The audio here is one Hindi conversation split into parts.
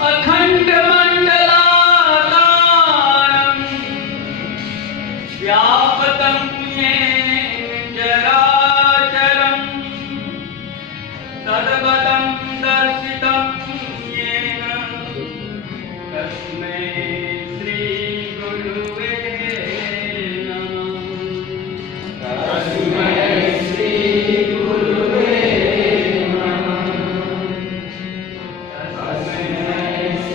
अखण्डमण्डलाकारं व्यापतं येन चराचरं तद्पदं दर्शितं येन तस्मै श्रीगुरुवे नमः। तस्मै श्रीगुरुवे नमः। तस्मै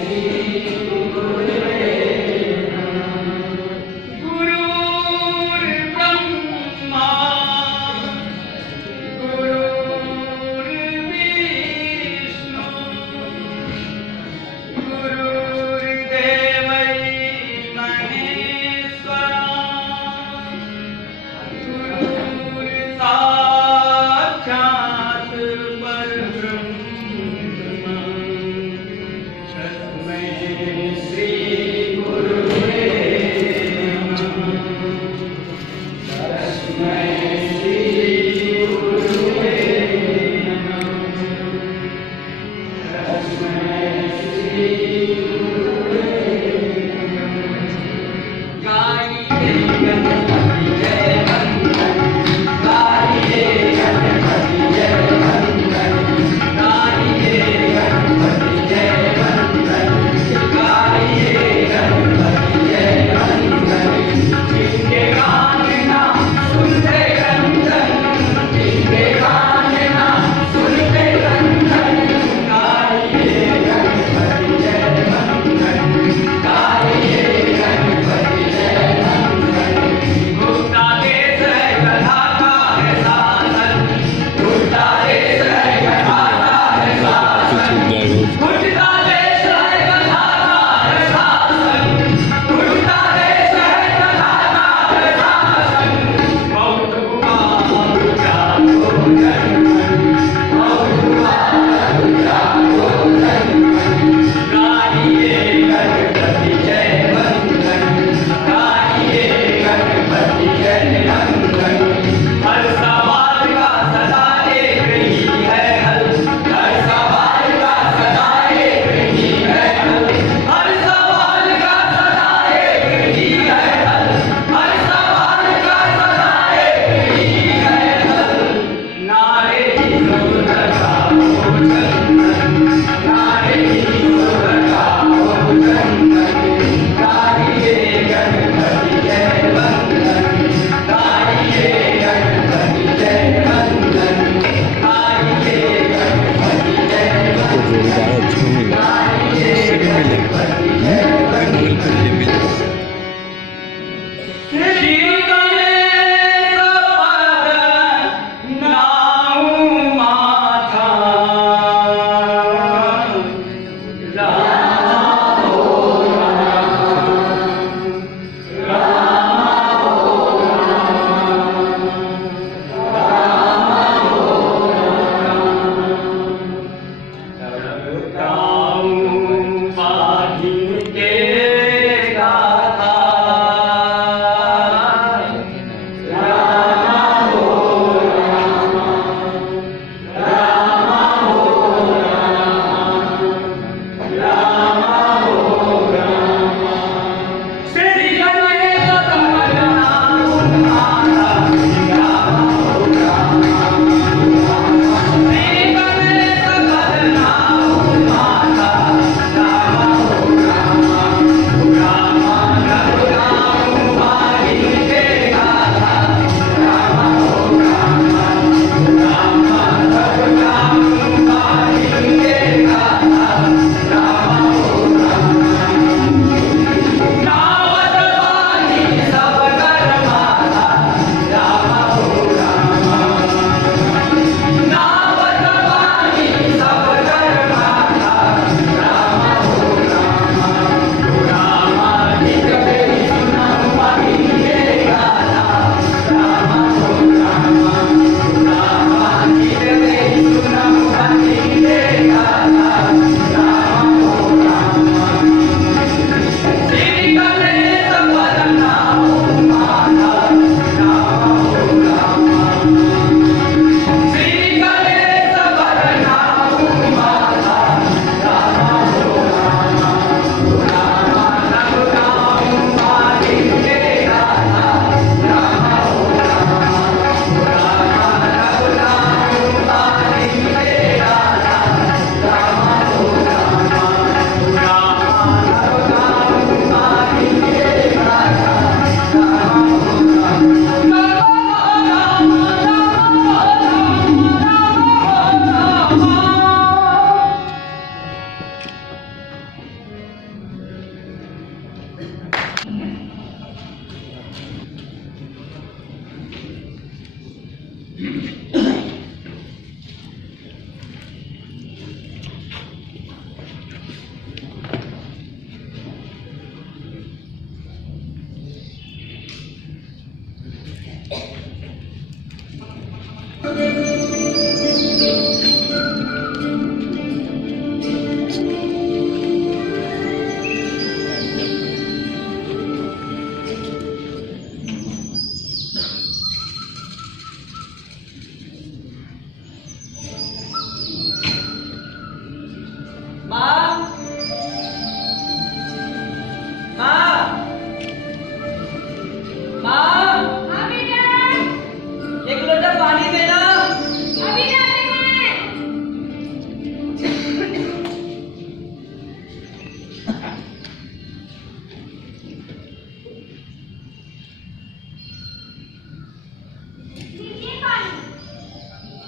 लीजिए पानी।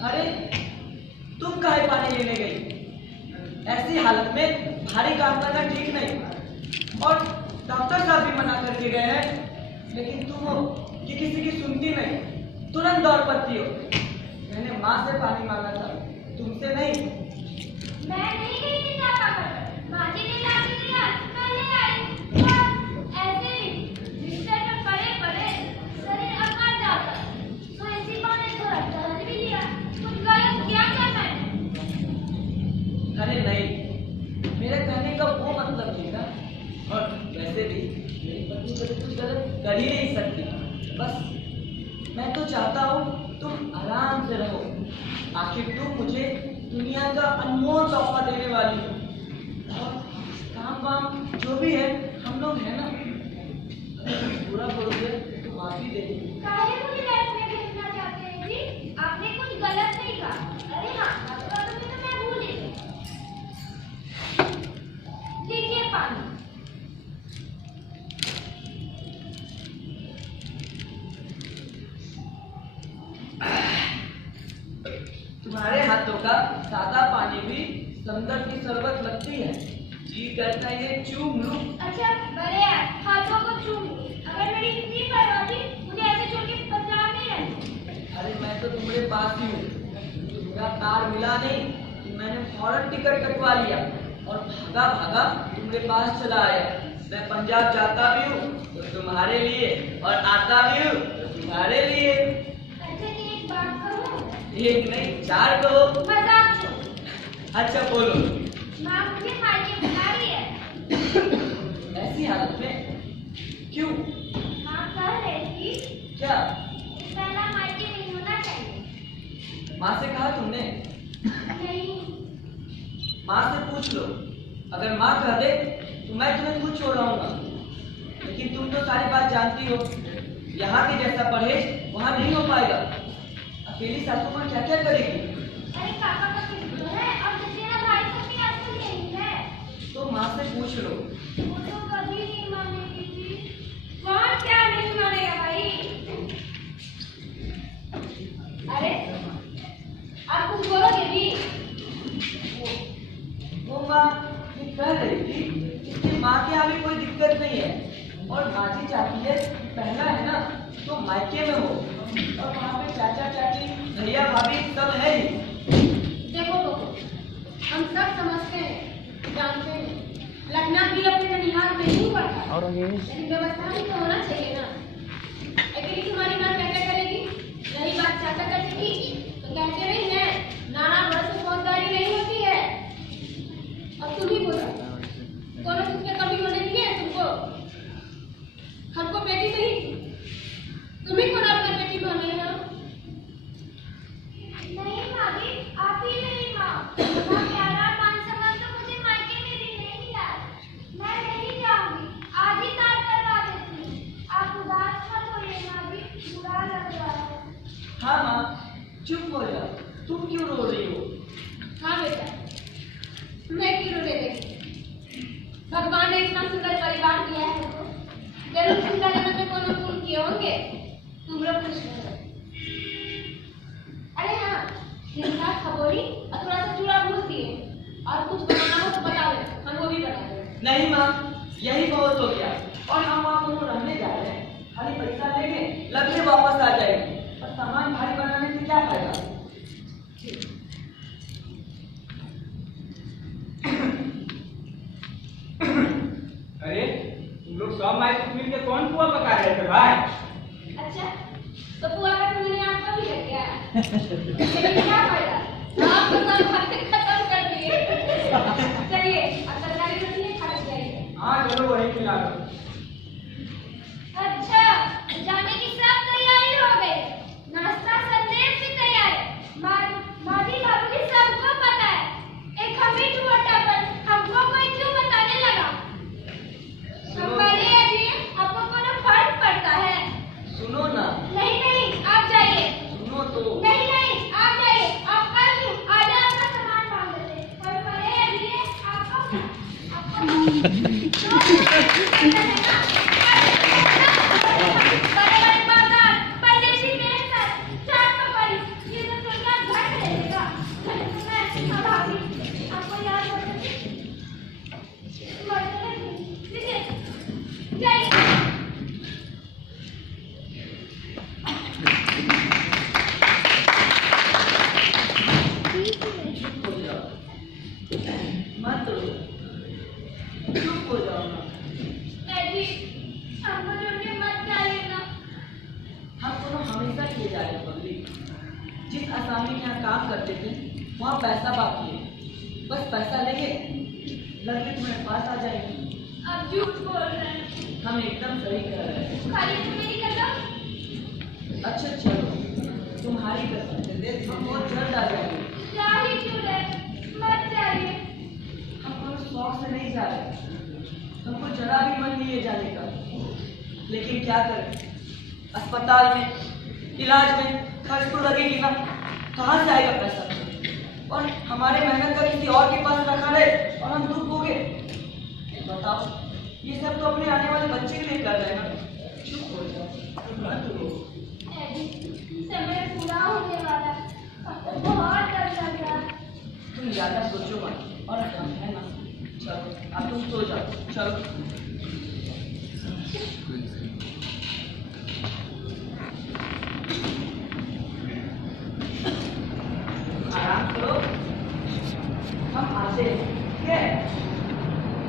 अरे तुम काहे पानी लेने गई? ऐसी हालत में भारी काम करना ठीक नहीं। और डॉक्टर साहब भी मना करके गए हैं, लेकिन तुम हो कि किसी की सुनती नहीं, तुरंत दौड़ पड़ती हो। मैंने माँ से पानी मांगा था, तुमसे नहीं। मैं नहीं गई थी चापा पर, माँ जी ने ला के दिया, मैं ले आई। बस ऐसे ही बिस्तर पर पड़े पड़े शरीर अकड़ जाता, तो इसी बहाने थोड़ा टहल भी लिया। कुछ गलत किया क्या मैंने? अरे नहीं, मेरे कहने का वो मतलब नहीं था। और वैसे भी मेरी पत्नी कभी कुछ गलत कर ही नहीं सकती। बस मैं तो चाहता हूँ तुम आराम से रहो। आखिर तुम मुझे दुनिया का अनमोल तोहफा देने वाली हो। और काम वाम जो भी है हम लोग हैं ना। अगर कुछ बुरा करोगे तो माफी दे दो। काहे मुझे लाइफ में भेजना चाहते हैं जी? आपने कुछ गलत नहीं कहा। अरे हाँ, आपका तो मैं भूल ही गई। लीजिए पानी। तुम्हारे हाथों का सादा पानी भी समंदर की शरबत लगती है। जी करता है ये चूम लूं। अच्छा बड़े हाथों को छू ली। अगर मेरी कितनी परवाह थी, मुझे ऐसे छोड़ के पंजाब नहीं रहती। अरे मैं तो तुम्हारे पास ही हूँ। तुम्हारा कार मिला नहीं कि मैंने फौरन टिकट कटवा लिया और भागा भागा तुम्हारे पास चला आया। मैं पंजाब जाता भी हूँ तो तुम्हारे लिए, और आता भी हूँ तो तुम्हारे लिए। अच्छा जी, एक बात कहूँ? एक नहीं, चार कहो। मजाक छोड़ो। अच्छा बोलो। माँ मुझे मायके बुला रही है। ऐसी हालत में क्यों? माँ कह रही थी क्या? पहला मायके नहीं होना चाहिए। माँ से कहा तुमने? नहीं। माँ से पूछ लो। अगर माँ कह दे तो मैं तुम्हें खुद छोड़ आऊंगा। लेकिन तुम तो सारी बात जानती हो, यहाँ के जैसा परहेज वहाँ नहीं हो पाएगा। अकेली सासू माँ क्या क्या करेगी? अरे पापा का किस्म है, और तेरा भाई सब भी आजकल यही है। तो माँ से पूछ लो। वो तो कभी नहीं मानेगी जी। कौन क्या नहीं मानेगा भाई? अरे आप कुछ बोलोगे भी? वो माँ ये कह रही थी इसकी माँ के यहाँ भी कोई दिक्कत नहीं है, और माँ जी चाहती है कि पहला है ना तो मायके में हो, और वहाँ पे चाचा चाची भैया भाभी सब है ही। देखो हम सब समझते हैं, जानते हैं, लगना भी अपने ननिहाल में नहीं पड़ता, लेकिन व्यवस्था भी तो होना चाहिए ना। अकेली तुम्हारी माँ क्या क्या करेगी? यही बात चाचा चाची की तो कहते नहीं है, नाना बरस में फौजदारी नहीं होती है। अब तुम ही बोलो, कौन उसके कभी होने दिए तुमको? हमको बेटी नहीं, तुम ही कौन अपने बेटी बने हो? नहीं भाभी, आप ही मेरी माँ। इतना प्यारा मान सम्मान तो मुझे मायके में भी नहीं मिला। मैं नहीं जाऊंगी, आज ही कार करवा देती हूँ। आप उदास मत होइए भाभी, बुरा लग रहा है। हाँ माँ, चुप हो जाओ। तुम क्यों रो रही हो? हाँ बेटा, मैं क्यों रोने लगी? भगवान ने इतना सुंदर परिवार दिया है तो जरूर चिंता जगत में कोनो पुण्य किए होंगे। तुम लोग खुश रहो। अरे हाँ, हिंसा खबोरी और थोड़ा सा चूड़ा भून दिए, और कुछ बनाना हो तो बता दो, हम वो भी बना देंगे। नहीं माँ, यही बहुत हो गया। और हम वहाँ दोनों रहने जा रहे हैं, खाली पैसा लेंगे, लगने वापस आ जाएंगे, और सामान भारी बनाने से क्या फायदा? अरे तुम लोग सब माइक मिल के कौन पुआ पका रहे थे भाई? अच्छा, तो पुआ का तुमने आपको भी लग गया? लेकिन क्या फायदा? आप तो सब खाते खत्म कर दिए। चलिए, अब सरकारी रोटी खा के जाइए। हाँ चलो वही खिला दो। अच्छा, जाने की सब तैयारी हो गई, नाश्ता संदेश भी तैयार है। मादी बाबूजी सबको पता है। एक हम ही ढूंढता पर हमको कोई क्यों बताने लगा? हमारे अभी आपको कोनो फर्क पड़ता है? सुनो ना। नहीं नहीं, आप जाइए। सुनो तो। नहीं नहीं, आप जाइए। आप कल क्यों? आज आपका सामान मांग लेते। हमारे अभी आपको मत रो, चुप हो जाओ ना। हम दोनों हमेशा किए जा रहे बबली। जिस आसामी में यहाँ काम करते थे वहाँ पैसा बाकी है, बस पैसा लेंगे लड़के तुम्हारे पास आ जाएंगे। आप झूठ बोल रहे हैं। हम एकदम सही कह रहे हैं। खाली तुम्हें नहीं करना। अच्छा चलो, तुम्हारी कसम हम बहुत जल्द आ जाएंगे। जा ही क्यों रहे? मत जाइए। हम कोई शौक से नहीं जा रहे, हमको जरा भी मन नहीं है जाने का, लेकिन क्या करें, अस्पताल में इलाज में खर्च तो लगेगी ना, कहाँ से आएगा पैसा? और हमारे मेहनत का किसी और के पास रखा रहे और हम दुख हो गए। बताओ, ये सब तो अपने आने वाले बच्चे के लिए कर रहे हैं ना। चुप हो जाओ, मत रो। समय पूरा होने वाला है, हमको बहुत डर लग रहा है। तुम ज्यादा सोचो मत और है ना, चलो अब तुम सो जाओ, चलो। आराम करो, हम आते हैं, ठीक है?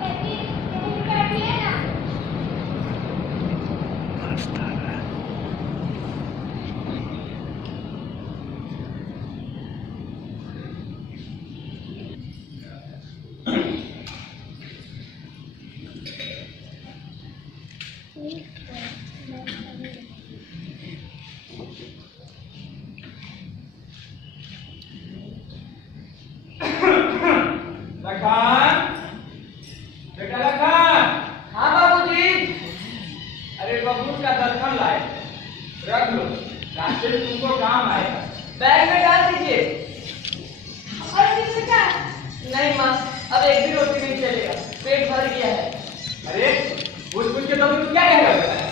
यहीं बैठिए ना। लखान, बेटा लखान। हाँ बाबूजी। अरे बबूल का दर्पण लाए, रख लो, रास्ते में तुमको काम आएगा। बैग में डाल दीजिए। और फिर बेटा नहीं माँ, अब एक भी रोटी नहीं चलेगा, पेट भर गया है। अरे पूछ के तो तू क्या कह रहा है?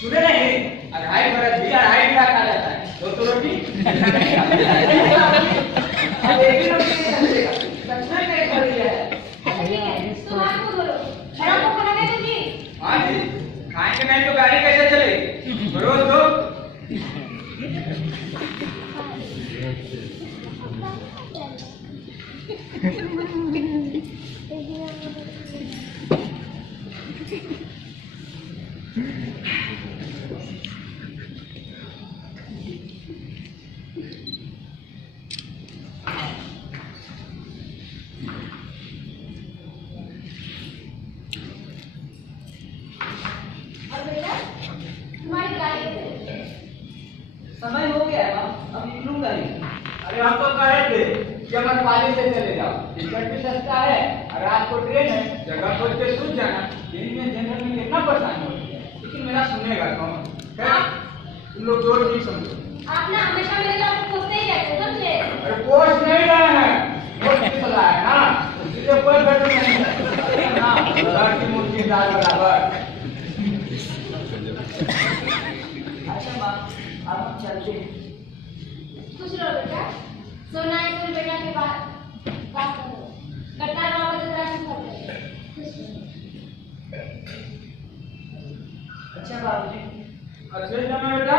सुने नहीं, 2.5 बरस भी 2.5 लाख आ जाता है, तो रोटी अब एक भी रोटी नहीं चलेगा, सच में पेट भर गया है। तुम आपको बोलो, शराब को खाना है तुझे? हाँ जी, खाएंगे नहीं तो गाड़ी कैसे चलेगी? रोज दो। और बेटा तुम्हारी गाड़ी है। समय हो गया है माँ, अब निकलूंगा ही। अरे हम तो कहे थे कि अमरपाली से चले जाओ, टिकट भी सस्ता है और रात को ट्रेन है, जगह खोज के सूझ जाना। दिन में जनरल में कितना परेशानी होती है, लेकिन मेरा सुनेगा कौन? तुम लोग जोर नहीं समझो। आप ना हमेशा मेरे लिए पूछते ही रहते हो, समझे? अरे कोच नहीं रहे हैं, कोच की सलाह है ना, इसलिए कोई बैठो नहीं है ना, सर की मूर्ति दाल बराबर। अच्छा माँ, अब हम चलते हैं। खुश रहो बेटा। सोना है तो बेटा के बाद बात करो। करता रहो तो जरा चुप कर जाइए। खुश रहो। अच्छा बाबूजी। अच्छे से जाना बेटा,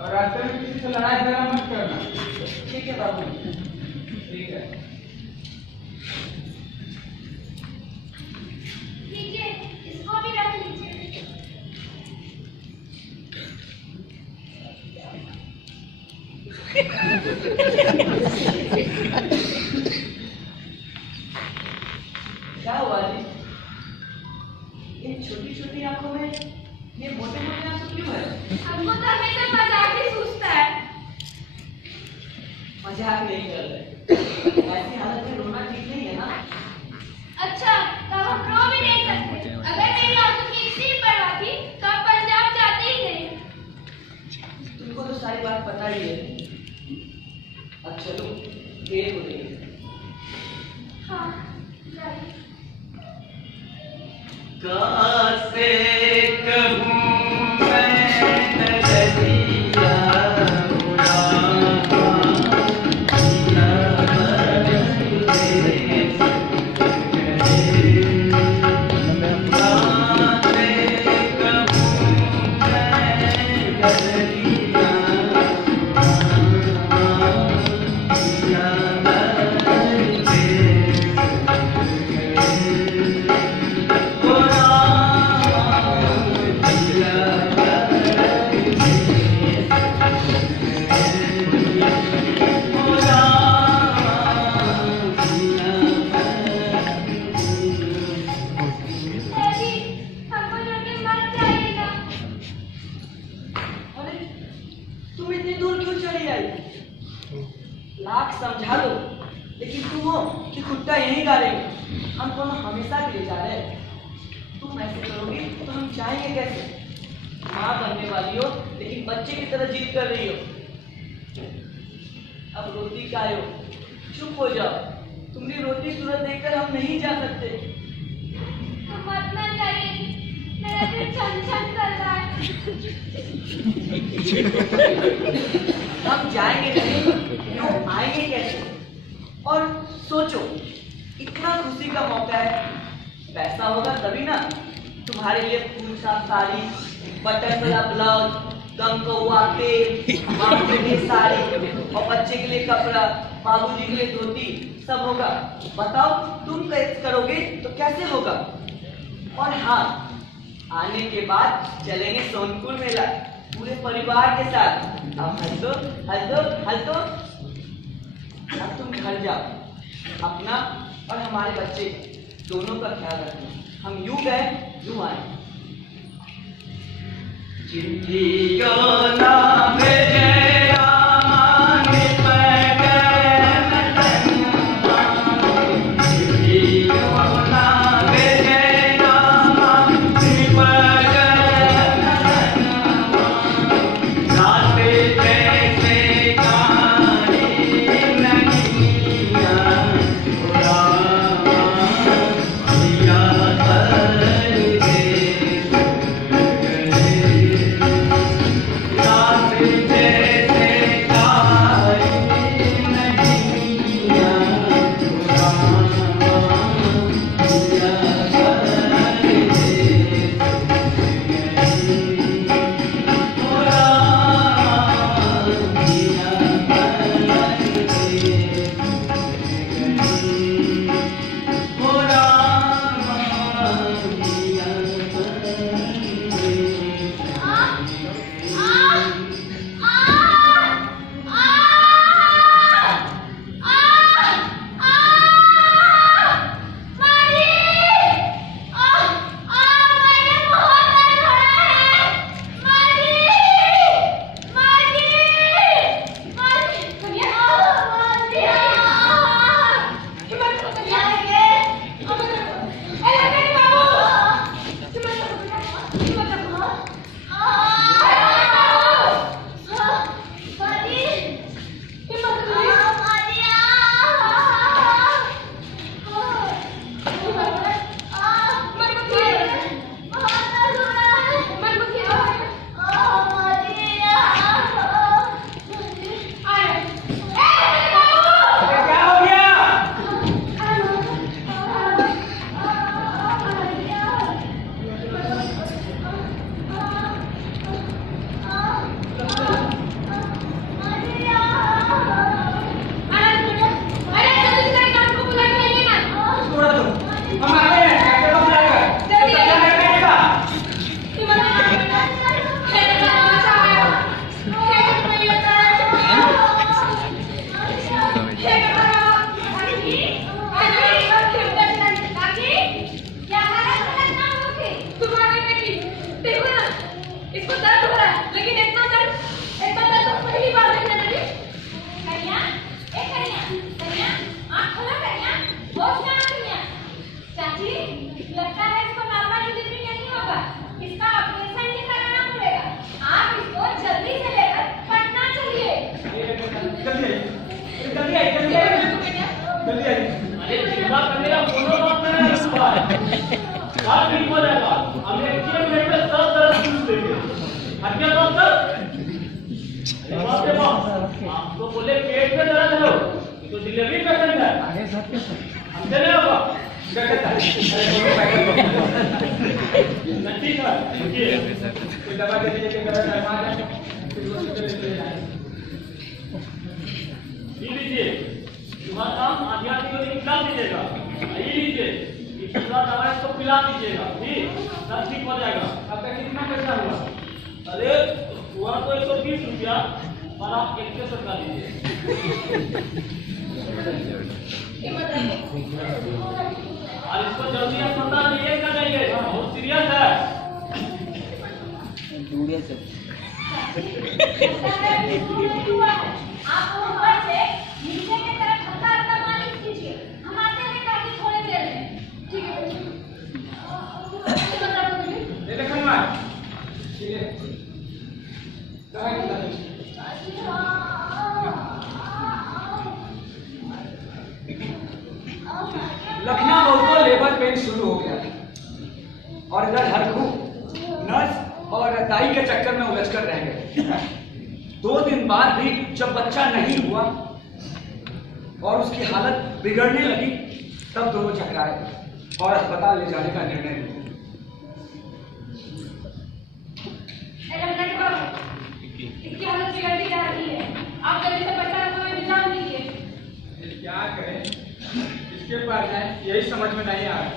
और रास्ते में किसी से लड़ाई झगड़ा मत करना। ठीक है बाबूजी। ठीक है। ठीक है, इसको भी रख लीजिए। क्या हुआ जी? इन छोटी छोटी आंखों में ये मोटे मोटे आंसू क्यों है? हमको तो हमेशा मजाक ही सूझता है। मजाक नहीं कर रहे, ऐसी हालत में रोना ठीक नहीं है ना। अच्छा, तब हम रो भी नहीं सकते। अगर मेरी आंखों की इसी परवाह थी तो आप पंजाब जाते ही नहीं। तुमको तो सारी बात पता ही है। अब चलो, देर हो रही है। हाँ, जाइए। कैसे कहूँ मैं नजरिया डैडी, हमको छोड़ के मत जाइएगा। अरे तुम इतनी दूर क्यों चली आई? लाख समझा लो, लेकिन तुम हो कि खुट्टा यहीं गाड़ेंगे। हम दोनों हमेशा के लिए जा रहे हैं। तुम ऐसे करोगी तो हम जाएंगे कैसे? माँ बनने वाली हो लेकिन बच्चे की तरह जिद कर रही हो। अब रोती का हो, चुप हो जाओ। तुम्हारी रोती सूरत देखकर हम नहीं जा सकते। मत ना जाइए, मेरा दिल छन छन कर रहा है। हम जाएंगे नहीं तो आएंगे कैसे? और सोचो, इतना खुशी का मौका है, पैसा होगा तभी ना। तुम्हारे लिए फूल सा साड़ी, बटन वाला ब्लाउज, गम कौआ तेल, माँ के लिए साड़ी और बच्चे के लिए कपड़ा, बाबूजी के लिए धोती, सब होगा। बताओ तुम कैसे करोगे तो कैसे होगा? और हाँ, आने के बाद चलेंगे सोनपुर मेला पूरे परिवार के साथ। अब हंस दो, हंस दो, हंस दो। अब तुम घर जाओ, अपना और हमारे बच्चे दोनों का ख्याल रखना। हम यूं गए यूं आए। चिट्ठियों ना भेजे राम सब ठीक हो जाएगा। हम एक मिनट में सब तरह पूछ लेंगे। हटिया डॉक्टर, बाप रे बाप, आप तो बोले पेट में दर्द है, ये तो डिलीवरी पेशेंट है। हम चले होगा ठीक है, कोई दवा दे दीजिए कि गलत है, लीजिए, सुबह शाम आध्या की गोली खिला दीजिएगा। ये लीजिए, ये पूरा दवा इसको पिला दीजिएगा, ठीक, सब ठीक हो जाएगा। आपका कितना पैसा हुआ? अरे हुआ तो 120 रुपया, और आप 100 का लीजिए। और इसको जल्दी अस्पताल लिए कर देंगे, बहुत सीरियस है। आप ऊपर से नीचे की तरफ हल्का मालिश कीजिए। हम आते हैं ताकि थोड़ी देर में। ठीक है ये देखो मां, ठीक है, दवाई खिला दो। लखनऊ को लेबर पेन शुरू हो गया और इधर हरखू नर्स और दाई के चक्कर में उलझकर रह गए। 2 दिन बाद भी जब बच्चा नहीं हुआ और उसकी हालत बिगड़ने लगी, तब दोनों चकराए और अस्पताल ले जाने का निर्णय लिया। इसकी हालत बिगड़ती जा रही है। आप जल्दी से बच्चा को इंतजाम कीजिए। क्या करें, इसके पास जाए यही समझ में नहीं आ रहा।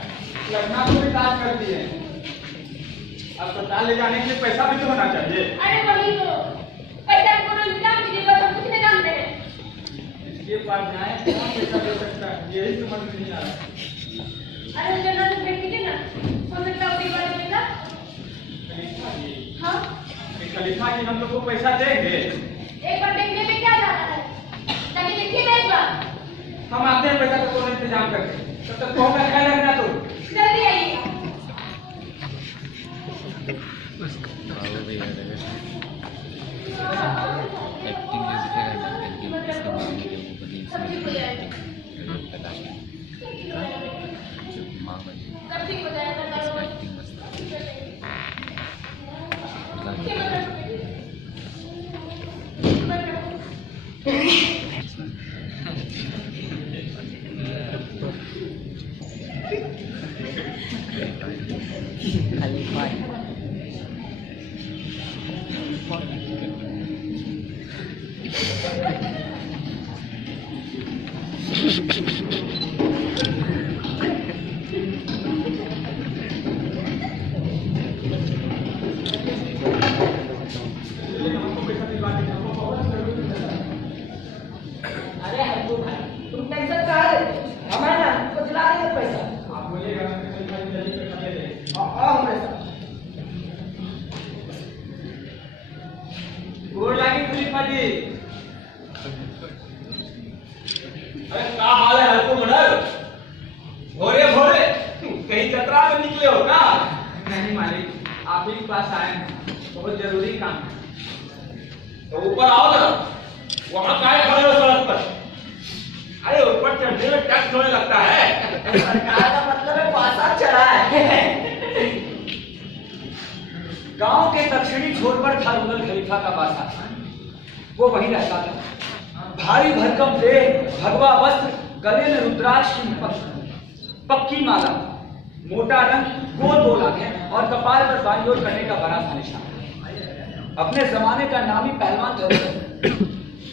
लखनऊ को भी काज करती है, अस्पताल ले जाने के लिए पैसा भी तो होना चाहिए। अरे वही तो, पैसा को इंतजाम कीजिए, बस हम कुछ नहीं जानते हैं। इसके पास जाए कौन पैसा दे सकता है, यही समझ में नहीं आ रहा। अरे जनरल से भेज दीजिए ना, हो सकता है उसके बारे में ना। खलीफा जी, हाँ, खलीफा जी हम लोग को पैसा देंगे? एक बार देखने में क्या जाता है, ताकि देखिए ना एक बार। हम आते हैं, पैसा का कौन इंतजाम करके, तब तक कौन का ख्याल रखना। तो जल्दी आइए। एक्टिंग इसका सब ठीक हो जाएगा। सब ठीक हो जाएगा। अरे हल्कू भाई, तुम टेंशन का है, हमारे ना को दिला देंगे पैसा। आप बोलिएगा ना, खलीफा जी जल्दी पैसा दे दे। आओ हमारे साथ। गोर लागी खलीफा जी। अरे क्या हाल है हल्कू मंडल? भोरे भोरे कहीं चतरा में निकले हो का? नहीं मालिक, आप ही के पास आए हैं, बहुत जरूरी काम है। तो ऊपर आओ ना, वहाँ काहे खड़े हो सड़क पर? अरे ऊपर चढ़ने में टैक्स होने लगता है। सरकार का मतलब है पासा चढ़ा है। गांव के दक्षिणी छोर पर था रुदल खलीफा का बासा। वो वहीं रहता था। भारी भरकम देह, भगवा वस्त्र, गले में रुद्राक्ष की पक्की माला, मोटा रंग, गोल गोल आंखें और कपाल पर बाई ओर करने का बड़ा सा निशान। अपने जमाने का नामी पहलवान था।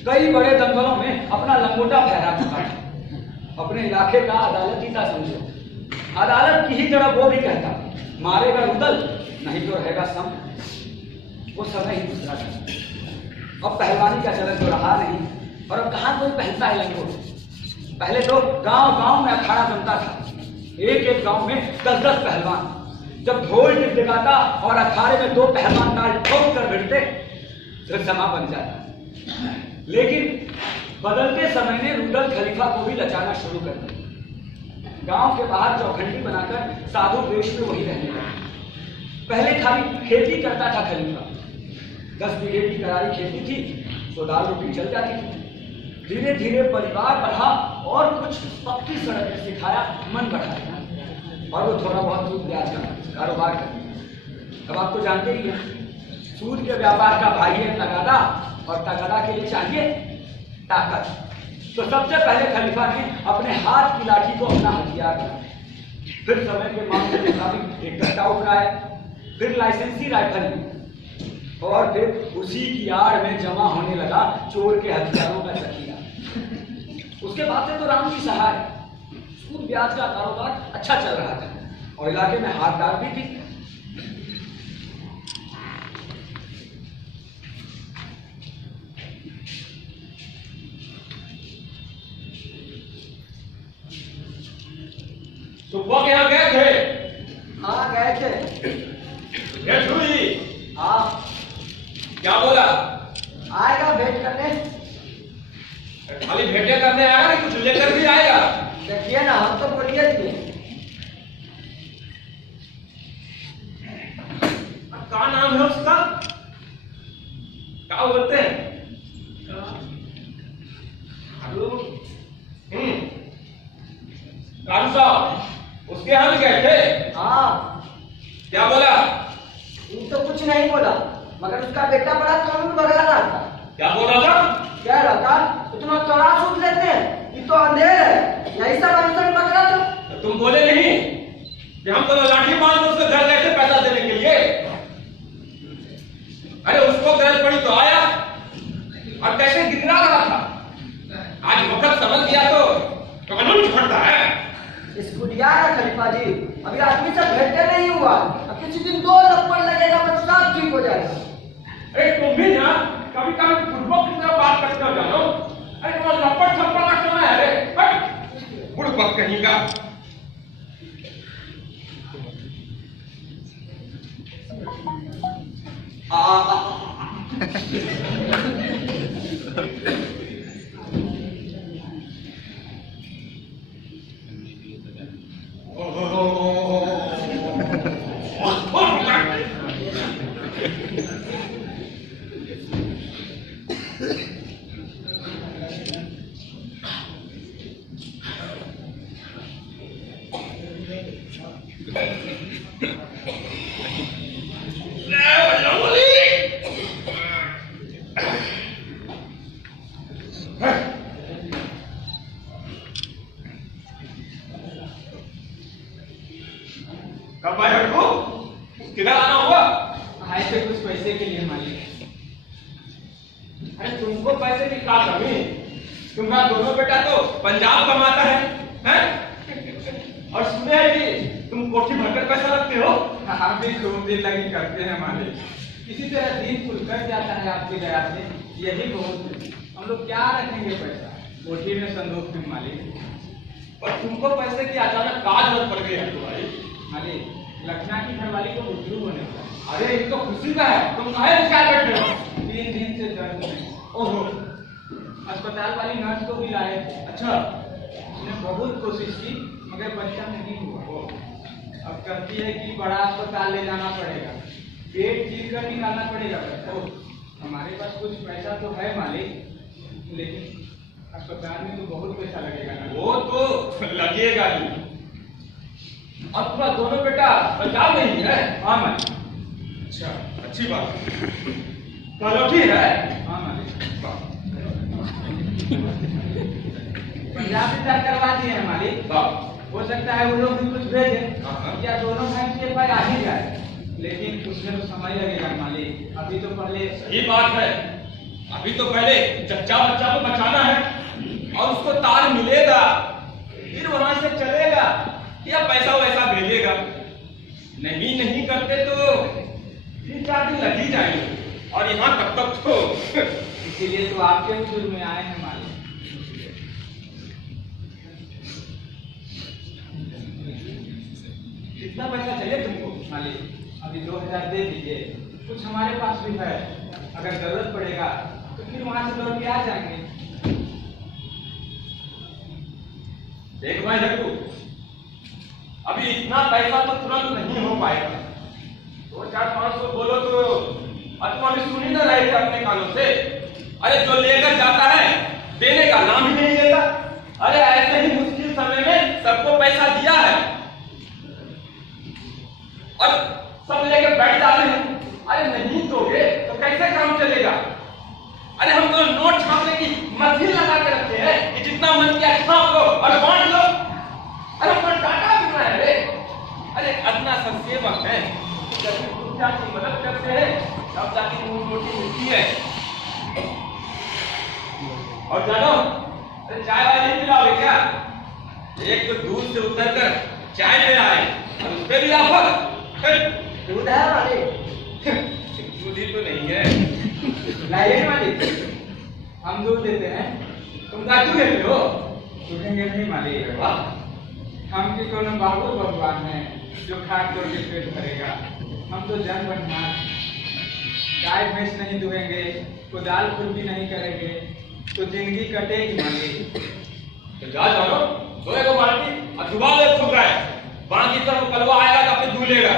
कई बड़े दंगलों में अपना लंगोटा फहरा चुका था। अपने इलाके का अदालती था समझो। अदालत की ही तरह वो भी कहता, मारेगा रुदल नहीं तो रहेगा सम। वो समय ही दूसरा था। अब पहलवानी का चलन तो रहा नहीं, और अब कहाँ कोई पहनता है लंगोट। पहले तो गांव गांव में अखाड़ा बनता था। एक एक गांव में 10-10 पहलवान। जब ढोल टिकटिकाता और अखाड़े में 2 पहलवान ताल ठोक कर भिड़ते, तो समा बन जाता। लेकिन बदलते समय ने रुदल खलीफा को भी लचाना शुरू कर दिया। गांव के बाहर चौखंडी बनाकर साधु वेश में वही रहने लगा। पहले खाली खेती करता था खलीफा। 10 बीघे की करारी खेती थी तो दाल रोटी चल जाती थी। धीरे धीरे परिवार बढ़ा और कुछ पक्की सड़कें सिखाया, मन बढ़ाया और वो थोड़ा बहुत सूद ब्याज का कारोबार करते हैं। अब आप तो जानते ही हैं, सूद के व्यापार का भाई है तगादा, और तगादा के लिए चाहिए ताकत। तो सबसे पहले खलीफा ने अपने हाथ की लाठी को अपना हथियार बनाया, फिर समय के मांग के मुताबिक एक कट्टा उठाया, फिर लाइसेंसी राइफल ली, और फिर उसी की आड़ में जमा होने लगा चोर के हथियारों का जखीरा। उसके बाद से तो राम की सहाय सूद ब्याज का कारोबार अच्छा चल रहा था, और इलाके में हाथ डाक भी थी। सुब्बा के यहाँ गए थे? हाँ गए थे। भेंट हुई? हाँ। क्या बोला? आएगा भेंट करने। खाली भेंटे करने आएगा ना, कुछ लेकर भी आएगा? देखिए ना, हम तो बोलिए थे। क्या नाम है उसका? क्या बोलते हैं? कारू साहब, उसके यहाँ भी गए थे? हाँ। क्या बोला? ये तो कुछ नहीं बोला, मगर उसका बेटा बड़ा कानून बगला रहा था। क्या बोल रहा था? कह रहा था इतना कड़ा सूद लेते हैं, ये तो अंधेर है, यही सब अनशन पकड़ा था। तो तुम बोले नहीं कि हम तो लाठी मार के उसके घर गए थे पैसा देने के लिए? अरे उसको गरज पड़ी तो आया, और कैसे गिरा रहा था। आज वक्त समझ गया तो कानून छूटता है। स्कूलिया है खलीफा जी, अभी आदमी से भेंटे नहीं हुआ, अब किसी दिन 2 लप्पड़ लगेगा तो सब ठीक हो जाएगा। अरे तुम भी ना कभी कभी बुड़बक की तरह बात करते हो जानो। अरे तुम्हारा लपड़ थप्पड़ का समय है रे, बुड़बक कहीं का। कब आए हटको? किधर आना हुआ? आए थे कुछ पैसे के लिए मालिक। अरे तुमको पैसे की क्या कमी? तुम्हारा दोनों बेटा तो पंजाब कमाता है, हैं? और सुने हैं कि तुम कोठी भरकर पैसा रखते हो? हम भी खूब दिल लगी करते हैं मालिक, किसी तरह दिन खुलकर जाता है आपकी दया से, यही बहुत है। हम लोग क्या रखेंगे पैसा, कोठी में संदूक में मालिक। और तुमको पैसे की अचानक का जरूरत पड़ गई है तुम्हारी? मालिक, लखना की घरवाली को बुजुर्ग होने का। अरे ये तो खुशी का है, तुम काहे निकाल बैठे हो? 3 दिन से दर्द में। ओहो, अस्पताल वाली नर्स को भी लाए थे, अच्छा। उसने बहुत कोशिश की मगर बच्चा नहीं हुआ। अब कहती है कि बड़ा अस्पताल ले जाना पड़ेगा, पेट चीर कर निकालना पड़ेगा बच्चा। हमारे पास कुछ पैसा तो है मालिक, लेकिन अस्पताल में तो बहुत पैसा लगेगा ना। वो तो लगेगा ही। अब तुम्हारा दोनों बेटा पंजाब नहीं है? हाँ मालिक। अच्छा, अच्छी बात। कलौठी है? हाँ मालिक। पंजाब से तय करवा दिए हैं मालिक, हो सकता है वो लोग भी कुछ भेजें या दोनों भाई के पास आ ही जाए, लेकिन उसमें तो समय लगेगा मालिक। अभी तो पहले सही बात है, अभी तो पहले जच्चा बच्चा को बचाना है, और उसको तार मिलेगा, फिर वहां से चलेगा या पैसा वैसा भेजेगा। नहीं करते तो 3-4 दिन लग ही जाएंगे, और यहाँ तब तक तो इसीलिए तो आपके हुजूर में आए हैं मालिक। कितना पैसा चाहिए तुमको? मालिक अभी 2000 दे दीजिए, कुछ हमारे पास भी है, अगर जरूरत पड़ेगा तो फिर वहां से लौट के आ जाएंगे। देख भाई जग्गू, अभी इतना पैसा तो तुरंत नहीं हो पाएगा। 200-500 बोलो तो तुम अभी सुन ही ना रहे थे अपने कानों से। अरे जो लेकर जाता है देने का नाम ही नहीं लेता। अरे ऐसे ही मुश्किल समय में सबको पैसा दिया है, और सब लेके बैठ जाते हैं। अरे नहीं दोगे तो कैसे काम चलेगा? अरे हम तो नोट छापने की मशीन लगा के रखे हैं कि जितना मन किया छाप लो और बांट लो। अरे पर डाटा भी है रे। अरे अदना सा सेवक है, जब दूसरा की मदद करते हैं तब जाके नून रोटी मिलती है। और जानो, अरे चाय वाली पिलाओगे क्या? एक तो दूध से उतर कर चाय ले आए और उस पे भी आफत। दूध है वाले? दूध ही तो नहीं है। लाइए मालिक, हम दूध देते हैं, तुम दादू देते हो। सुनेंगे नहीं मालिक। वाह, हम की कोनो बाबू भगवान है जो खा तोड़ के पेट भरेगा। हम तो जन बनना, गाय भैंस नहीं दुहेंगे, कुदाल खुरपी नहीं करेंगे तो जिंदगी कटेगी मालिक। तो जा जानो, सोए को मालिक और जुबान ले फूक रहा है। बाकी सब कलवा आएगा तो अपने दूध लेगा।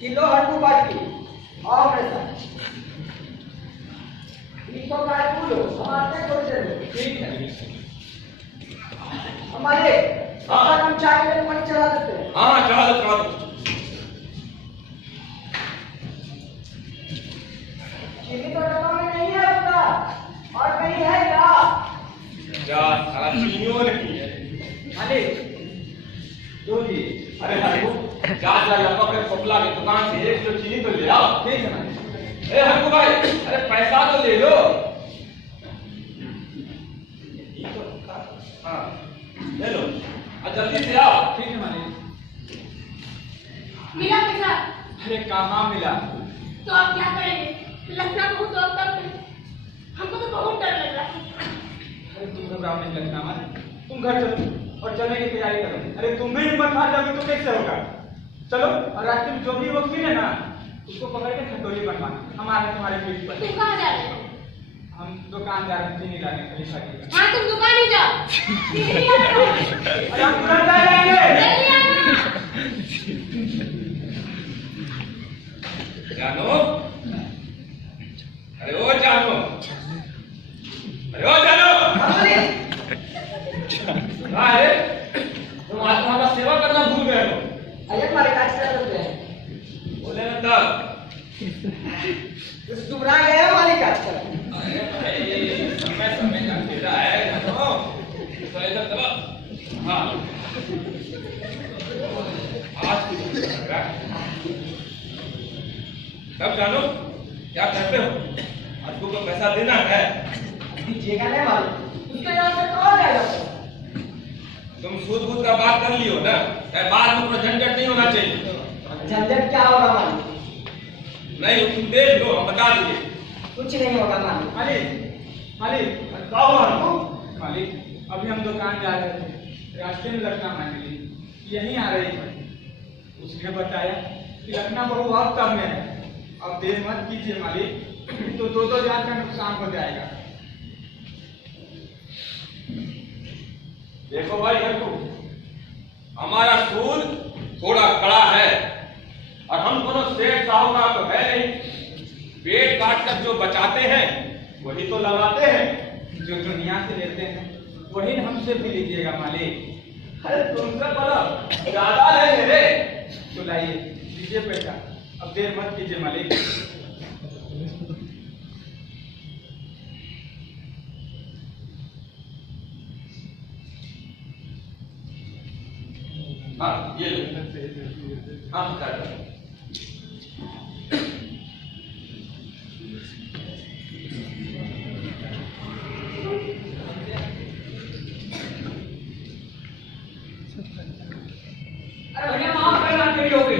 किलो हड्डू बाटी और मेरे साथ 300 का फूलो हमारे थोड़ी देर। ठीक है। हमारे हाँ, हम चाय में पानी चला देते हैं। हाँ चला दो चला दो। चीनी तो डब्बा में नहीं है उसका, और कहीं है क्या? जा साला चीनियों नहीं है मालिक। दो जी। अरे हरकू, जा लपक के फोपला की दुकान से 1 किलो चीनी तो ले आओ। ठीक है मालिक। ए हरकू भाई, अरे पैसा तो ले लो। हाँ ले लो और जल्दी से आओ। ठीक है मालिक। मिला पैसा? अरे कहाँ मिला? तो आप क्या करेंगे? लगना बहुत और तब हमको तो बहुत डर लग रहा है। अरे तुम घबराओ नहीं लगना मत, तुम घर चलो और चलने की तैयारी करो। अरे तुम भी हिम्मत हार जाओगे तो कैसे होगा? चलो और रास्ते में जो भी वकील है ना उसको पकड़ के खटोली बनवाना। हमारे तुम्हारे पीठ पर। तुम कहाँ जा रहे हो? हम दुकानदार हैं, चीनी लाने खलीफा की। हाँ तुम दुकान ही जाओ। अरे हम तुरंत आ जाएंगे। जल्दी आना। जानो, अरे ओ जानो, अरे ओ जानो। अरे तुम आत्मा का सेवा करना भूल गए हो। अरे हमारे काज कर देते हैं। बोले ना तब कुछ दुबरा गया हमारी काज कर। अरे भाई समय का खेला है जानो। तो इधर दबा। हाँ आज कुछ लग रहा है। तब जानो क्या करते हो? आज को पैसा देना है। दीजिएगा नहीं मालूम, उसके यहाँ से कौन जाएगा? तुम सूद बूद का बात कर लियो ना, बाद में कोई झंझट नहीं होना चाहिए। झंझट क्या होगा मालूम? नहीं तुम देख लो, हम बता दिए। कुछ नहीं होगा मालूम। मालिक मालिक क्या हुआ मालिक? अभी हम दुकान जा रहे थे, रास्ते में लखना मान ली यहीं आ रही थी। उसने बताया कि लखना बहू अब कम में है, अब देर मत कीजिए मालिक, तो 2-2 हजार का नुकसान हो जाएगा। देखो भाई हरकू, हमारा सूद थोड़ा कड़ा है और हम दोनों सेठ साहूकार तो है नहीं। पेट काट कर जो बचाते हैं वही तो लगाते हैं, जो दुनिया से लेते हैं वही हमसे भी लीजिएगा मालिक। अरे तुमसे बोला ज्यादा ले रे। तो लाइए दीजिए पैसा, अब देर मत कीजिए मालिक। हाँ ये लो। हाँ कर दो। अरे भैया माफ करना, देरी हो गई।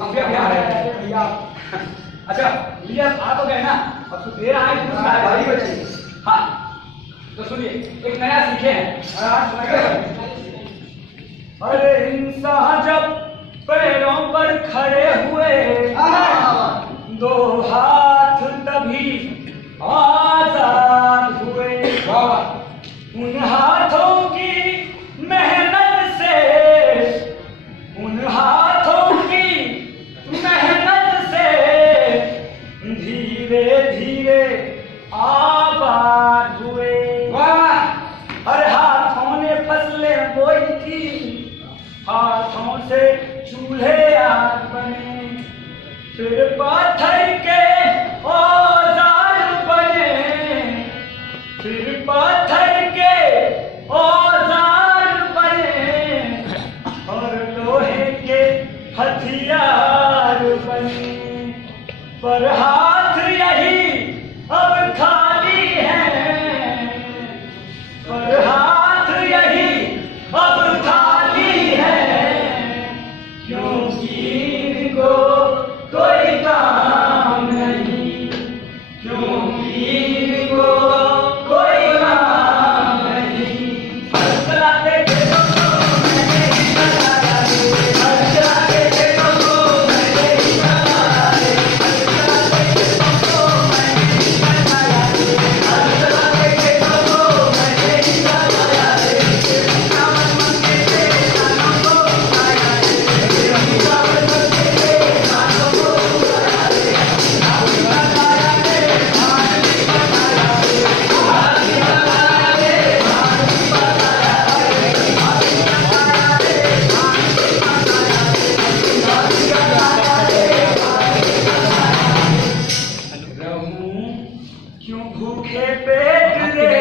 अभी आ रहे हैं भैया। अच्छा भैया आ तो गए ना, अब तो देर आए तो भाई बची। हाँ तो सुनिए, एक नया सीखे हैं। अरे इंसान जब पैरों पर खड़े हुए, 2 हाथ तभी आजाद हुए। उन हाथों की मेहनत से, उन हाथों की मेहनत से धीरे धीरे आबाद हुए। हर हाथों ने फसलें बोई थी, हाथों से चूल्हे फिर पाथर के औजार बने, फिर पाथर के औजार बने और लोहे के हथियार बने, पर हाथ यही अब खाली है, पर हाथ यही अब खाली है, क्योंकि इनको कोई काम नहीं, क्योंकि इनको कोई काम नहीं। चलाते खेतों को मैंने ही चलाया, चलाते खेतों को मैंने ही चलाया, चलाते खेतों को मैंने ही चलाया, चलाते खेतों को मैंने ही चलाया, सावन मन के तेरे कानों को उठाया, सावन मन के तेरे कानों को उठाया, सावन लगाया रे धान भी पकाया, धान भी लगाया रे धान भी पकाया, धान भी लगाया रे धान भी पकाया, धान भी लगाया रे धान भी पकाया। रहूं क्यों भूखे पेट रे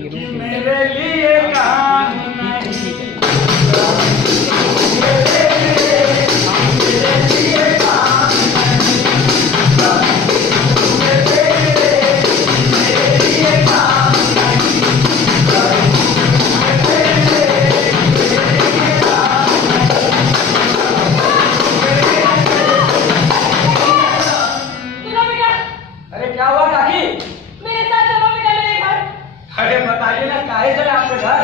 कि मेरे लिए काम नहीं, मेरे लिए काम नहीं, मेरे लिए काम नहीं, सुनो बेटा, अरे क्या हुआ काकी? मेरे साथ चलो बेटा मेरे घर। अरे बताइए ना काहे चले आपके घर?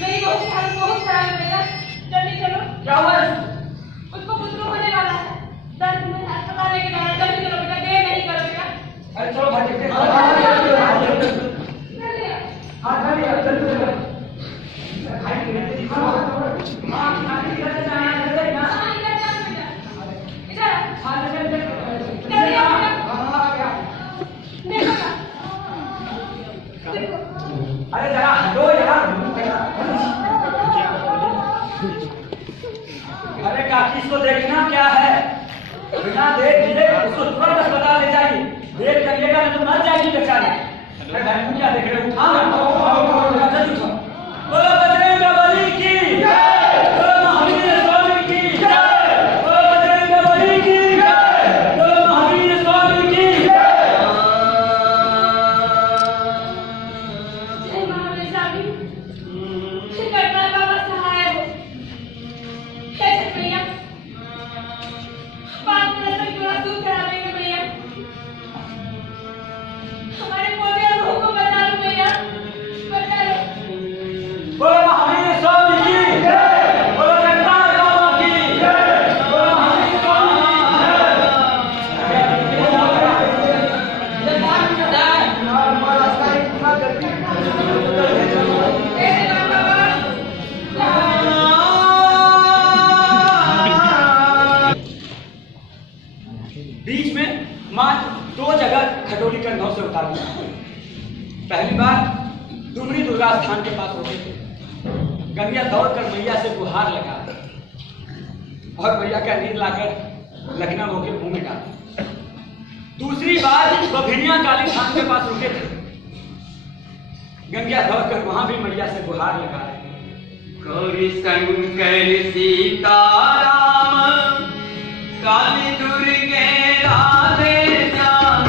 मेरी बहू की हालत बहुत खराब है बेटा, जल्दी चलो। क्या हुआ? उसको पुत्र होने वाला है, दर्द में अस्पताल लेके जाना, जल्दी चलो बेटा, देर नहीं करो बेटा। अरे चलो भाग देखते हैं। जल्दी आओ। हाँ चलिए जल्दी चलो। खाई के रहते हैं। माँ खाने की रहते हैं, यहाँ रहते हैं, यहाँ। हाँ, इधर जाओ बेटा, इधर आओ। हाँ चल चल जल्दी आओ बेटा। हाँ आ गया। देखो ना, देखो। अरे जरा हटो यार। अरे काकी इसको देखना क्या है? बिना देख लिए उसको तुरंत अस्पताल ले जाइए। देख करिएगा नहीं तो मर जाएगी बेचारी। अरे भाई क्या देख रहे हो? उठाओ ना। जल्दी उठाओ। बोलो बजरंगबली की जय, बोलो महावीर स्वामी की जय, बोलो बजरंगबली की जय, बोलो महावीर स्वामी की जय। जय महावीर स्वामी, करना बाबा सहाय हो। कैसे भैया? 5 मिनट तक पूरा दूध करा देंगे भैया। हमारे पोते और बहू को बचा लो भैया, बचा लो। बोलो महावीर स्वामी की जय, बोलो जगन्नाथ बाबा की जय, बोलो महावीर स्वामी की कैसे बाबा? बीच में माँ 2 जगह खटोली कंधों से उतार दिया। पहली बार डुमरी दुर्गा स्थान के पास होते थे, गंगिया दौड़कर मैया से गुहार लगा और मैया का नींद लाकर लखनऊ होकर मुंह में डाला। दूसरी बार बभिनिया काली थान के पास रुके थे, गंगिया दौड़कर वहां भी मैया से गुहार लगा रहे। गौरी शंकर सीताराम काली दुर्गे राधे श्याम,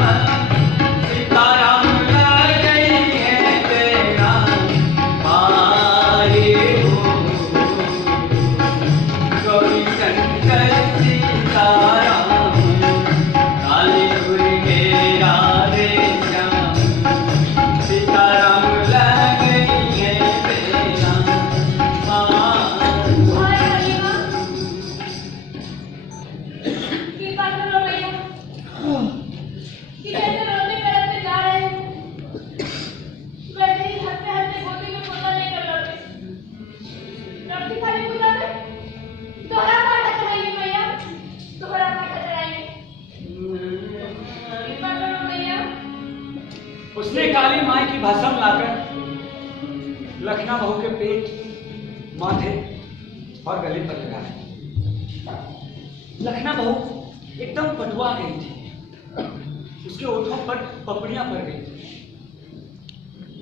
सीताराम लग गई है तेरा पारे हो। गौरी शंकर सीताराम काली दुर्गे राधे श्याम, सीताराम लग गई है तेरा पारे। हाय हलीमा, कृपा करो भैया, कि जैसे रोते करते जा रहे हैं, वैसे ही हंसते हंसते गोदी में पोता लेकर लौटे। रब्बी खाली पूजा में दोहरा पाठा चढ़ाएंगे भैया, दोहरा पाठा चढ़ाएंगे। कृपा करो भैया। उसने काली माई की भस्म लाकर लखना बहू के पेट, माथे और गले पर लगाया। लखना बहू एकदम पटवा गई थी। उसके ओठों पर पपड़ियां पड़ गई थी।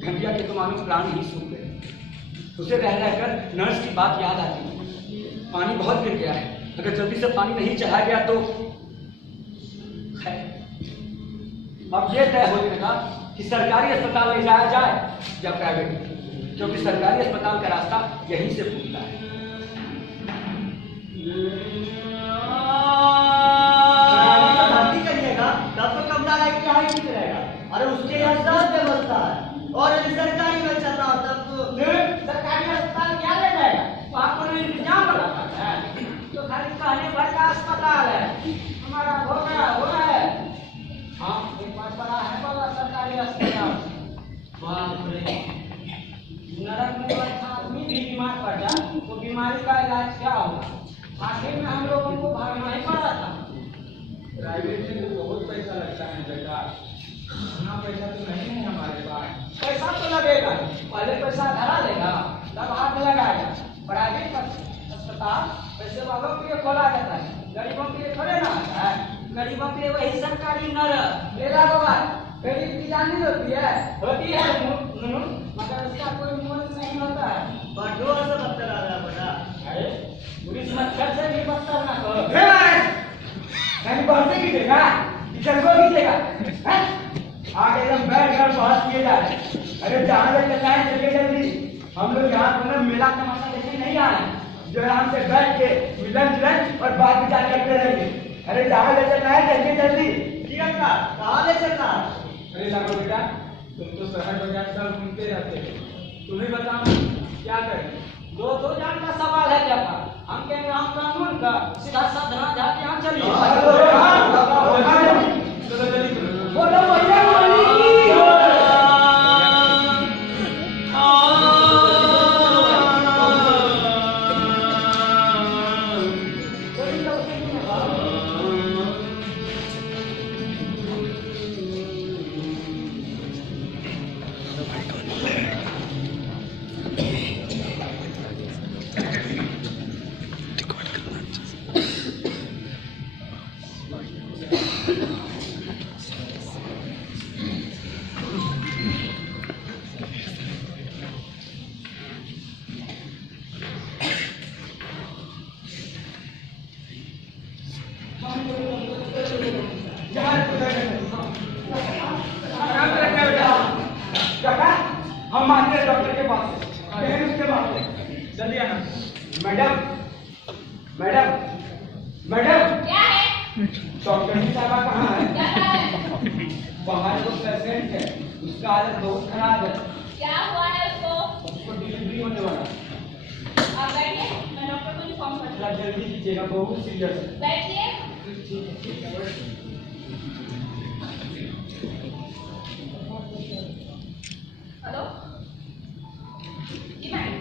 घंटिया के तो मानो प्राण ही सूख गए। उसे रह रहकर नर्स की बात याद आती है। पानी बहुत गिर गया है, अगर जल्दी से पानी नहीं चढ़ा गया तो अब ये तय हो जाएगा कि सरकारी अस्पताल ले जाया जाए या प्राइवेट, क्योंकि सरकारी अस्पताल का रास्ता यहीं से खुलता है। भर्ती करिएगा तब तो कमरा लाइट का ही ठीक रहेगा। अरे उसके यहाँ सब व्यवस्था है, और यदि सरकारी में चल रहा हो तब तो सरकारी अस्पताल क्या ले जाएगा? वहाँ पर इंतजाम रखा है तो खाली कहने भर का अस्पताल है। हमारा हो रहा है। हाँ, एक बात बड़ा है वाला सरकारी अस्पताल। बाप रे, नरक में बैठा आदमी भी बीमार पड़ जाए तो बीमारी का इलाज क्या होगा? आखिर में हम लोगों को भागना ही पड़ा था। प्राइवेट में तो बहुत पैसा लगता है बेटा, इतना पैसा तो नहीं है हमारे पास। पैसा तो लगेगा, पहले पैसा धरा लेगा तब हाथ लगाएगा। प्राइवेट अस्पताल पैसे वालों के लिए खोला जाता है, गरीबों के लिए थोड़े ना आता है। गरीबों के लिए वही सरकारी नरक। मेरा बाबा गरीब की जानी होती है मगर उसका कोई मोल नहीं होता है। बटोर से बदतर आ रहा है बेटा। अरे पुलिस मच्छर से भी बदतर ना करो। कहीं बढ़ते कीजिएगा, किचन को कीजिएगा। आगे एकदम बैठ कर बात किए जा रहे। अरे जहाँ से चलना है चलिए जल्दी। हम लोग यहाँ पर मेला तमाशा देखने नहीं आए, जो आराम से बैठ के मिलन और बात विचार करते रहेंगे। अरे जहाँ ले चलना है चलिए जल्दी। जी अंकल, कहाँ ले चलना? अरे लागो बेटा, तुम तो शहर बाजार सब घूमते रहते हो, तुम्हें बताओ क्या करें? दो जान का सवाल है क्या था? हम कहेंगे हम कानून का सीधा साधना जाके यहाँ चलिए। चलो जल्दी चलो। बोलो भैया हम मानते हैं डॉक्टर के पास से, उसके पास से जल्दी आना। मैडम मैडम मैडम, क्या है? डॉक्टर की साहबा कहाँ है? क्या है? बाहर को पेशेंट है, उसका हालत बहुत खराब है। क्या हुआ है उसको? उसको डिलीवरी होने वाला है। आप बैठिए, मैं डॉक्टर को इन्फॉर्म करती थोड़ा जल्दी कीजिएगा, बहुत सीरियस है। हूँ। बैठिए। ठीक है। हेलो जी मैम,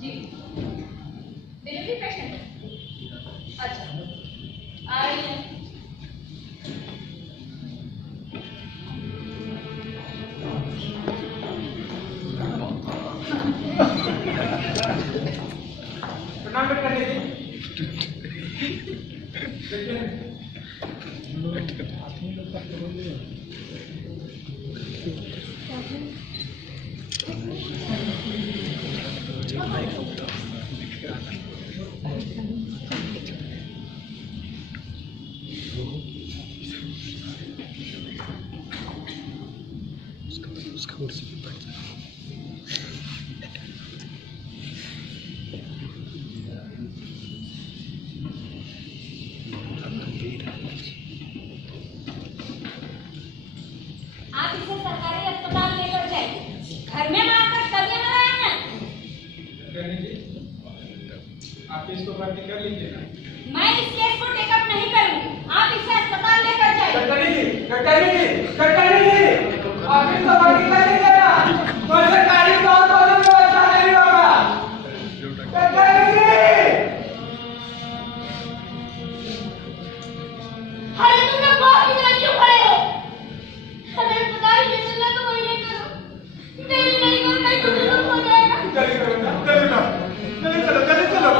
जी डिलीवरी पेशेंट है। अच्छा आ रही है। प्रणाम करने दीजिए। आप इसे सरकारी अस्पताल लेकर जाइए। घर में मारकर तब यहाँ लाए हैं। आप इसको भर्ती कर लीजिए ना। मैं इस केस को टेकअप नहीं करूंगी। आप इसे अस्पताल लेकर जाइए। कटरी जी, आप इसको भर्ती कर लीजिए ना। कोई सरकारी बात वाली व्यवस्था नहीं होगा। कटरी जी, अरे तुम लोग बहुत इधर क्यों खड़े हो? अगर अस्पताल में चलना तो वही लेकर हो। देरी नहीं करो, नहीं तो जुलूम हो जाएगा। जल्दी करो ना, जल्दी चलो।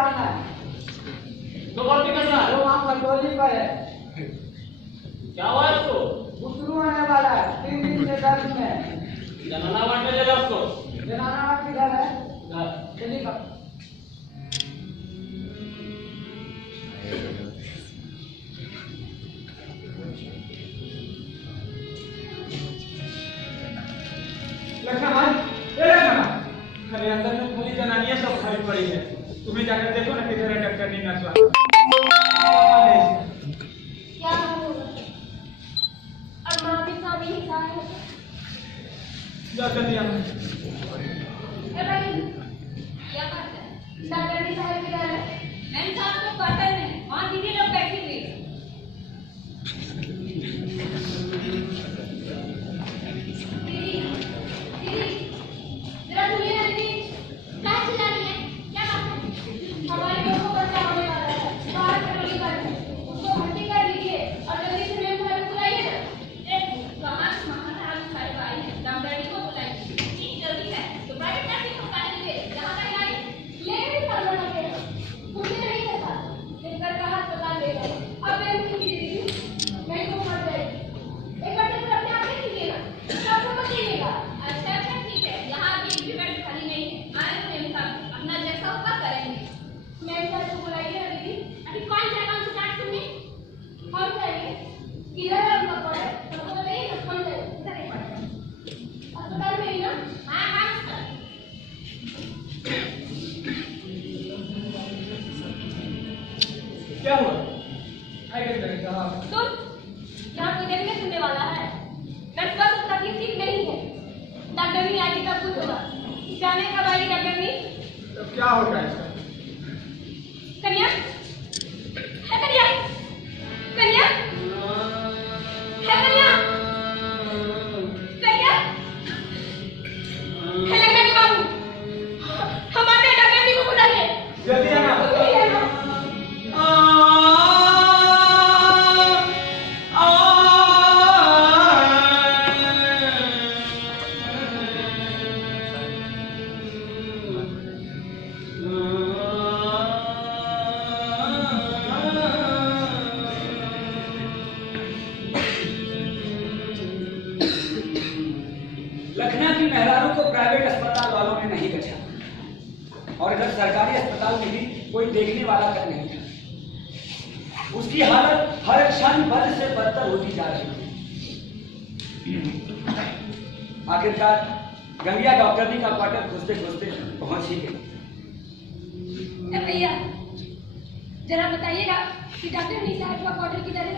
कराना है। तो भर्ती करना है। वो वहाँ कंट्रोलिंग पर है। क्या हुआ है उसको? गुस्सू होने वाला है 3 दिन से दर्द में। जनाना बांटने चले उसको। जनाना किधर है? घर। चलिए बाप। लखना भाई, ए लखना, अरे अंदर में पूरी जनानियां सब खड़ी पड़ी है। तुम्हें जाकर देखो ना किधर है डॉक्टर नी नर्स वाला। क्या होगा? अब माँ भी स्वामी ही साथ है। जा जल्दी आना। ए भाई, क्या बात है? डॉक्टर भी साहब किधर है? मैंने साहब को क्वार्टर में, वहाँ दीदी लोग बैठी हुई है। दीदी, जरा सुनिए ना दीदी। क्या चिल्ला रही है? क्या बात है? हमारे बहू को बच्चा होने वाला है। बाहर पेट्रोलिंग कर रहे हैं। उसको भर्ती कर लीजिए और जल्दी से मेरे घर बुलाइए ना। कहाँ से महाराज साहब आई है? डॉक्टर को बुलाइए। ठीक जल्दी है। तो प्राइवेट नर्सिंग होम का लीजिए। जहाँ तक आई, ले भी करना लगेगा। मुझे नहीं पता। लेकर कहाँ अस्पताल ले गए? अब मैं नहीं दीदी। मैं को मर जाएगी। एक बार तो अपने आप नहीं कीजिएगा। सबको बताइएगा। अच्छा अच्छा ठीक है। यहाँ अभी भी बेड खाली नहीं है। आए तो मेम साहब अपना जैसा होगा करेंगे। मेम साहब को बुलाइए ना दीदी। अभी कौन जाएगा उनसे बात सुनने? कौन जाएंगे? किधर है उनका पड़े? सबको बताइए ना कौन जाएगा? किधर है पड़े? अस्पताल में ही ना? हाँ हाँ सर। क्या हुआ? आई के तरह कहा। सुन, यहाँ कोई देखने सुनने वाला है। नर्स का सब तकलीफ ठीक नहीं है। डॉक्टर नहीं आएगी तब कुछ होगा। जाने कब आएगी डॉक्टर नहीं? तो क्या होगा इसका? कन्या? है कन्या? कन्या? है कन्या? कन्या? है लगना के बाबू? हमारे डॉक्टर जी को बुलाइए। जल्दी आना। जल्दी आना। लखना की मेहरारू को प्राइवेट अस्पताल वालों ने नहीं बचा और इधर सरकारी अस्पताल में भी कोई देखने वाला तक नहीं था। उसकी हालत हर क्षण बद से बदतर होती जा रही थी। आखिरकार गंगिया डॉक्टरनी का क्वार्टर खोजते खोजते पहुंच ही गई। ए भैया, जरा बताइएगा कि डॉक्टर नी साहब का क्वार्टर किधर है?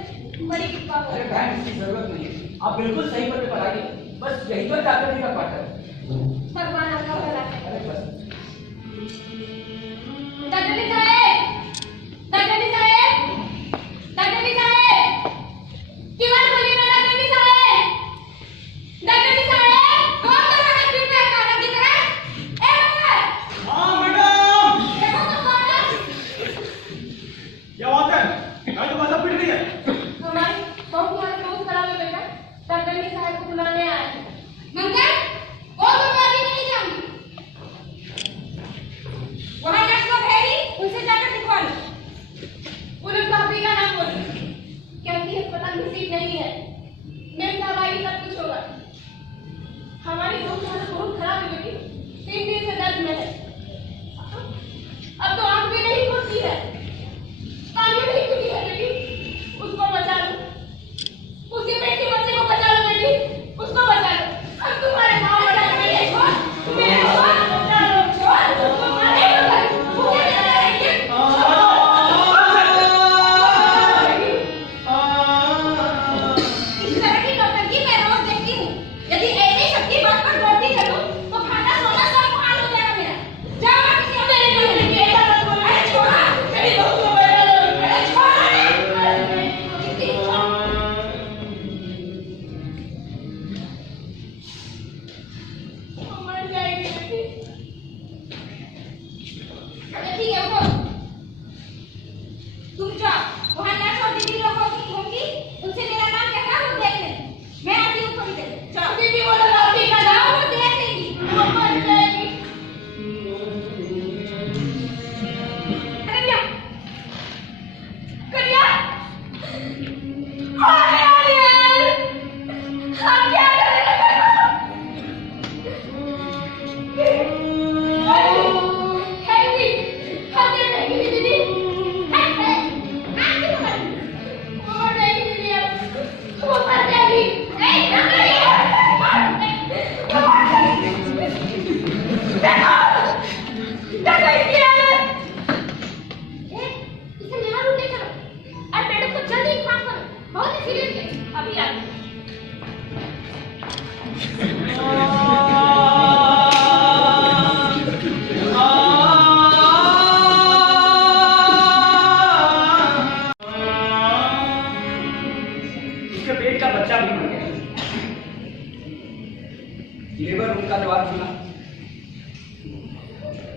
बड़ी कृपा हो। अरे बहन, इसकी जरूरत नहीं है, आप बिल्कुल सही पते पर आइए। बस यही तो डॉक्टरनी का क्वार्टर है। भगवान आपका भला करे। अरे बस। डॉक्टर नी साहब, डॉक्टर नी साहब, डॉक्टर नी साहब, कीवाड़ खोलिए ना डॉक्टर नी साहब, डॉक्टर नी साहब, कौन दरवाजा पीट रहा है? काना दिख रहा है? ए डॉक्टर, हाँ मैडम। देखो तो कौन? क्या बात है? गाड़ी तो बाजा पिट रही है। हमारी बहू की हालत बहुत खराब है बेटा। डॉक्टर नी साहब को बुलाने आए हैं। मंगल, और बीमारी नहीं जाऊंगी। वहाँ नर्स लोग है ही, उनसे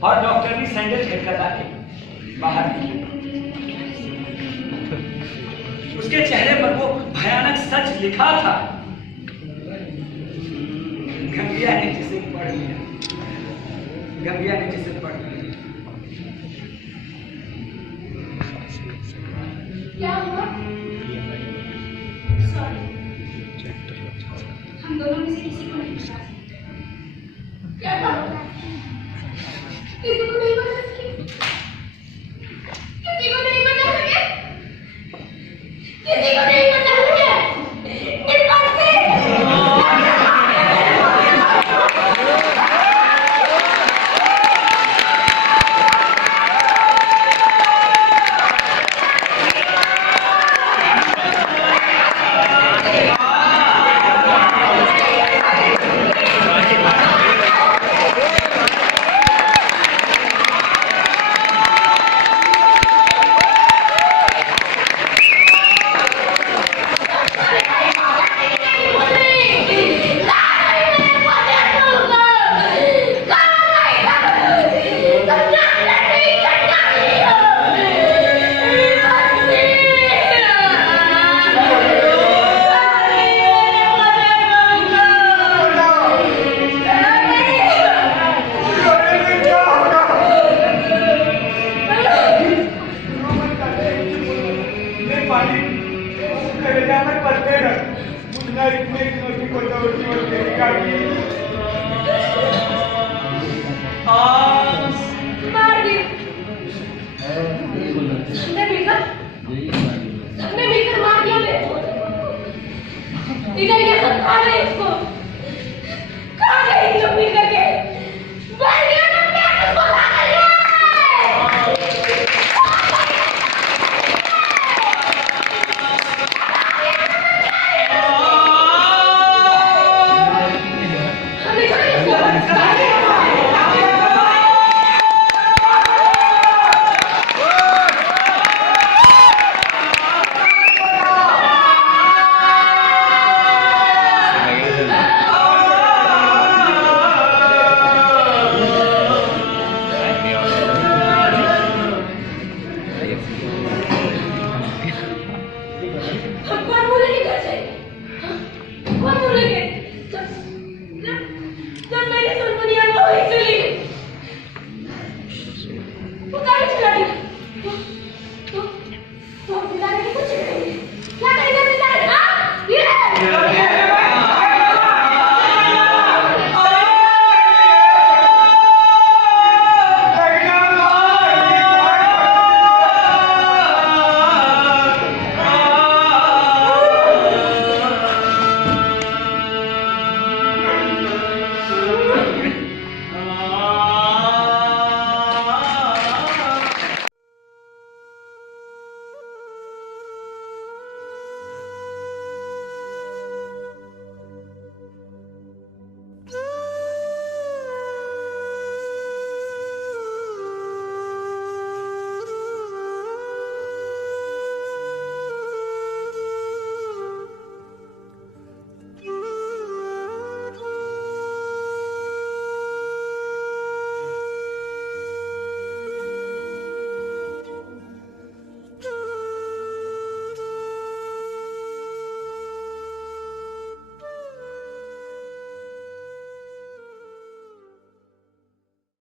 और डॉक्टर भी सैंडल छेड़कर आके बाहर निकले। उसके चेहरे पर वो भयानक सच लिखा था। गंगिया ने जिसे पढ़ लिया, गंगिया ने जिसे पढ़ लिया। क्या हुआ? सॉरी, हम दोनों में से किसी को नहीं बता सकते। क्या कहा? किसी को नहीं बता सके? किसी को नहीं बता सके? किसी को नहीं बता सके? इस बात से मार दी। सबने मिलकर मार दिया मेरे को। इधर ये सब खा रहे हैं इसको।